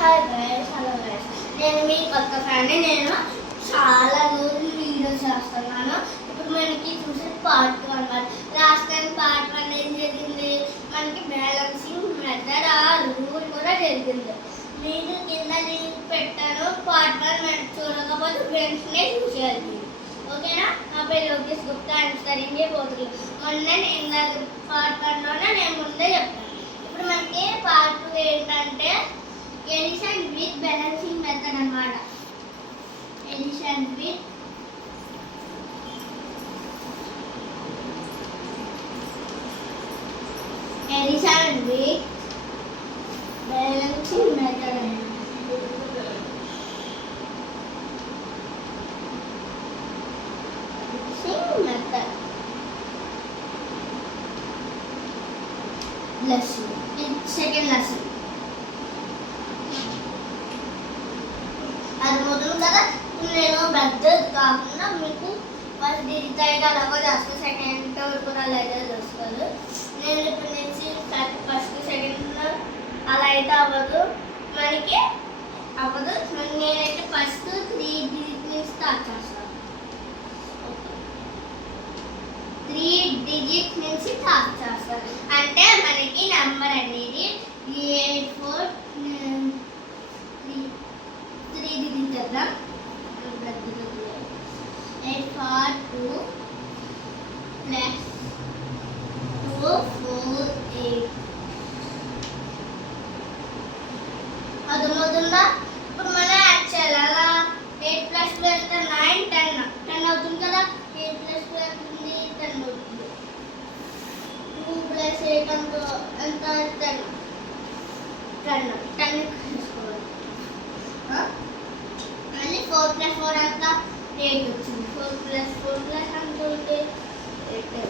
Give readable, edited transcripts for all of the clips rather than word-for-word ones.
Hi guys, hello guys. నేను మీ కొత్త ఫ్యాన్ని. నేను చాలా రోజులు వీడియోస్ చేస్తున్నాను. ఇప్పుడు మనకి చూసే పార్ట్ 1 అన్నమాట. లాస్ట్ టైం పార్ట్ 1 ఏం జరిగింది, మనకి బ్యాలెన్సింగ్ మెథడ్ ఆ రూల్ కూడా జరిగింది. మీరు కింద లింక్ పెట్టాను. పార్ట్ 1 చూడకపోతే వెంటనే చూసేయాలి. ఓకేనా? నా పేరు లోకేష్ గుప్తా. అండ్ స్టడీంగ్ పోతుంది. మొన్న నేను పార్ట్ 1లోనే నేను ముందే చెప్తాను. ఇప్పుడు మనకి పార్ట్ 2 ఏంటంటే ఎడిషన్ విత్ బ్యాలెన్సింగ్ మెథడ్ అన్నమాట. ఎడిషన్ విత్ బ్యాలెన్సింగ్ మెథడ్ అన్నమాట. Lesson. Second lesson. అది మొదలు కదా. నేను పెద్దది కాకుండా మీకు ఫస్ట్ డిజిట్ అయితే అలాగో చేస్తాను. సెకండ్ వరకు అలాగే చేస్తారు. నేను ఇప్పుడు నుంచి ఫస్ట్ సెకండ్ అలా అయితే అవ్వదు, మనకి అవ్వదు. నేనైతే ఫస్ట్ 3 డిజిట్ నుంచి స్టార్ట్ చేస్తాను. 3 డిజిట్ నుంచి స్టార్ట్ చేస్తారు. అంటే మనకి నెంబర్ అనేది 8 4 3 డిజిట్ కదా. 8 4 2 ప్లస్ 2 4 8 అర్థమవుతుందా? ఇప్పుడు మనం యాడ్ చేయాలి. అలా 8 ప్లస్ 2 ఎంత? 9 10 అవుతుంది కదా. 8 ప్లస్ 2 ఎంత? 10 అవుతుంది. 2 ప్లస్ 8 ఎంత? 10 తీసుకోవాలి. మళ్ళీ 4 ప్లస్ 4 ఎంత? 8 వచ్చింది. 4 ప్లస్ 4 ప్లస్ ఎంత అవుతుంది? 8.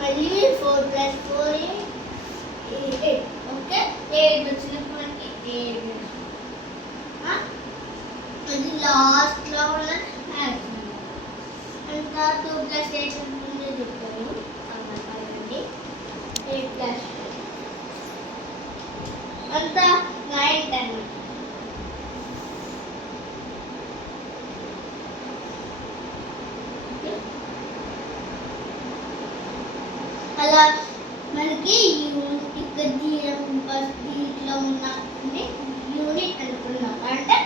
మళ్ళీ 4 ప్లస్ 4 8. ఓకే, 8 వచ్చినప్పుడు మనకి 8. మళ్ళీ లాస్ట్లో ఉన్న యాడ్ ఎంత? 2 ప్లస్ 8 ఉంటుంది చెప్తాను. 8 ప్లస్ అంత 9 10. అలా మనకి ఇక్కడ దీంట్లో ఉన్న యూనిట్ అనుకున్నాం. అంటే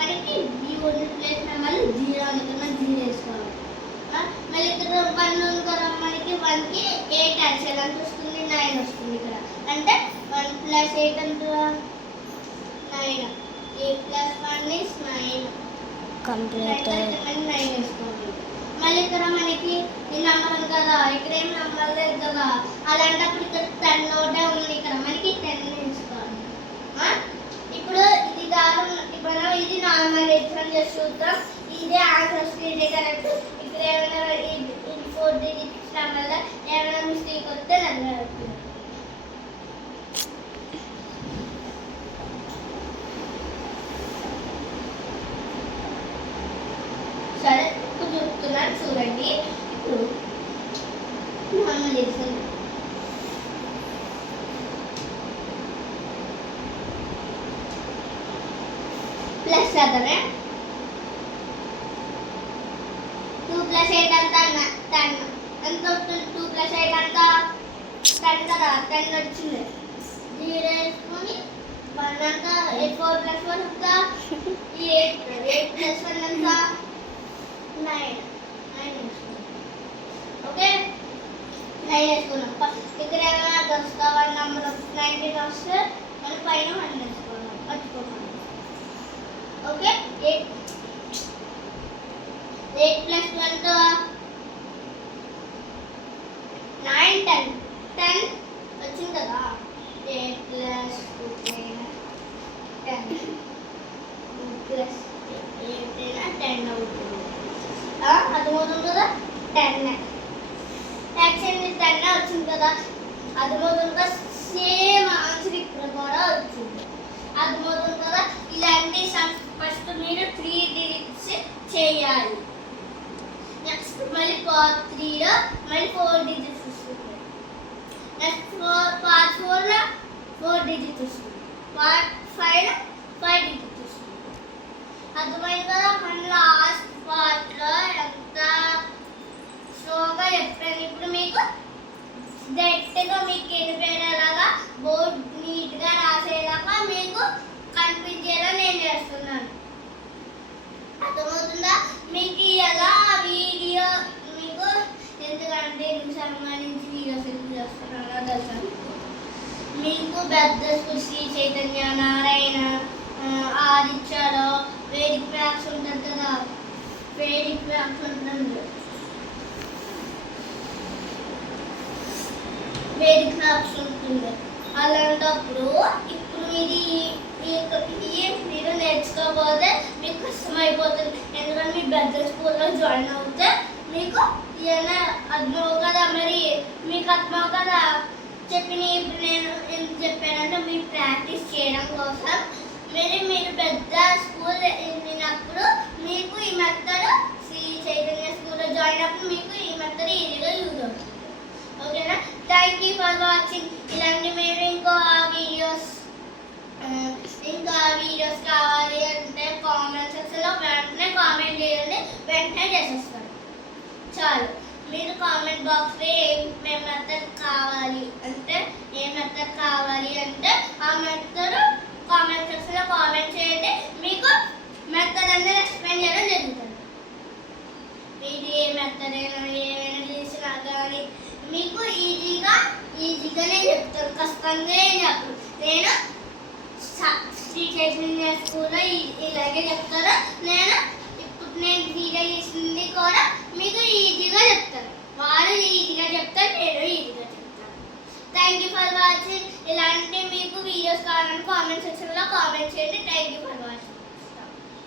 మనకి యూనిట్ ప్లేస్ మళ్ళీ 0 అనుకున్నా 0 వేసుకోవాలి. మళ్ళీ ఇక్కడ 1 ఉంది కదా, మనకి 1కి 8 యాడ్ చేయాలి. ఎంత వస్తుంది? 9 వస్తుంది ఇక్కడ. అంటే 1 ప్లస్ 8 ఎంత? 9. 8 ప్లస్ 1 is 9. కంప్లీటెడ్. 9 వేసుకోవాలి. మళ్ళీ ఇక్కడ మనకి ఈ నెంబర్ ఉంది కదా, ఇక్కడ ఏం నెంబర్ లేదు కదా. అలాంటప్పుడు ఇక్కడ 10 నోటే ఉంది. ఇక్కడ మనకి 10 వేసుకోవాలి. ఇప్పుడు ఇది కాదు. ఇప్పుడు ఇది నార్మల్ ఎగ్జామ్ చేసి చూద్దాం. ఇదే ఆన్సర్ స్క్రీన్ కరెక్ట్. ఇక్కడ ఏమైనా 4 డిజిట్స్ వల్ల ఏమైనా మిస్టేక్ వస్తే నన్ను అడుగుతుంది. సరే, ఇప్పుడు చెప్తున్నాను చూడండి. ఇప్పుడు నార్మల్ ఎగ్జామ్ ప్లస్ చేద్దామే. 2 ప్లస్ 8 ఎంత? 10. ఎంత వస్తుంది? 2 ప్లస్ 8 ఎంత? 10 కదా. 10 వచ్చింది. 0 వేసుకొని 1 ఎంత? 4 ప్లస్ 1 ఎంత? 8 ప్లస్ 1 ఎంత? 9 వేసుకున్నాం. ఓకే, 9 వేసుకున్నాం. ఇక్కడ ఏమైనా వస్తా 1 నెంబర్ 19 వస్తే మనం పైన 1 వేసుకోవాలి. మర్చిపోతాం. ఓకే, 8 ప్లస్ 2 ఎంత? 9 10 వచ్చింది కదా. 8 ప్లస్ 2 10 2 ప్లస్ 8 10 అవుతుంది. అర్థమవుతుంది కదా. 10 యాక్షన్ 10 వచ్చింది కదా. అర్థమవుతుంది కదా. సేమ్ ఆన్సర్ ఇక్కడ కూడా వచ్చింది. 5 5 అర్థమైంది కదా. మన లాస్ట్ పార్ట్లో ఎంత స్లోగా చెప్పాను. ఇప్పుడు మీకు డైరెక్ట్గా మీకు వెళ్ళిపోయేలాగా బోర్డ్ నీట్గా రాసేలాగా మీకు కనిపించేలా నేను చేస్తున్నాను. అర్థమవుతుందా? మీకు ఎలా వీడియో మీకు ఎందుకంటే నేను సంబంధించి వీడియోస్ ఎందుకు చేస్తున్నానో తెలుసా? మీకు పెద్ద శ్రీ చైతన్య, నారాయణ, ఆదిత్యలో వేదిక మ్యాథ్స్ ఉంటుంది కదా, వేదిక మ్యాథ్స్ ఉంటుంది, వేదిక మ్యాథ్స్ ఉంటుంది. అలాంటప్పుడు ఇప్పుడు మీరు నేర్చుకోకపోతే మీకు కష్టమైపోతుంది. ఎందుకంటే మీరు పెద్ద స్కూల్లో జాయిన్ అవుతే మీకు ఏమైనా అర్థమవు కదా. మరి మీకు అర్థమవు కదా చెప్పిన. ఇప్పుడు నేను ఎందుకు చెప్పానంటే మీరు ప్రాక్టీస్ చేయడం కోసం. మీరు పెద్ద స్కూల్ వెళ్ళినప్పుడు మీకు ఈ మెథడ్ శ్రీ చైతన్య స్కూల్లో జాయిన్ అప్పుడు మీకు ఈ మెథడ్ ఈజీగా యూజ్ అవుతుంది. ఓకేనా? Thank you for watching. ఇలాంటి మీరు ఇంకా వీడియోస్ కావాలి అంటే కామెంట్ సెక్షన్లో వెంటనే కామెంట్ చేయండి, వెంటనే చేసేస్తాను. చాలు. మీరు కామెంట్ బాక్స్లో ఏ మెథడ్ కావాలి అంటే ఆ మెథడ్ కామెంట్ సెక్షన్లో కామెంట్ చేయండి. మీకు మెథడ్ అనేది ఎక్స్ప్లెయిన్ చేయడం జరుగుతుంది. మీరు ఏ మెథడ్ అయినా ఏమైనా చేసినా కానీ మీకు ఈజీగానే చెప్తాను, కష్టంగా ఏం చెప్పను. నేను శ్రీ చైతన్య స్కూల్లో ఇలాగే చెప్తాను. ఇప్పుడు నేను వీడియో చేసింది కూడా మీకు ఈజీగా చెప్తాను. వాళ్ళు ఈజీగా చెప్తారు, నేను ఈజీగా చెప్తాను. Thank you for watching. ఇలాంటి మీకు వీడియోస్ కావాలని కామెంట్ సెక్షన్లో కామెంట్ చేయండి.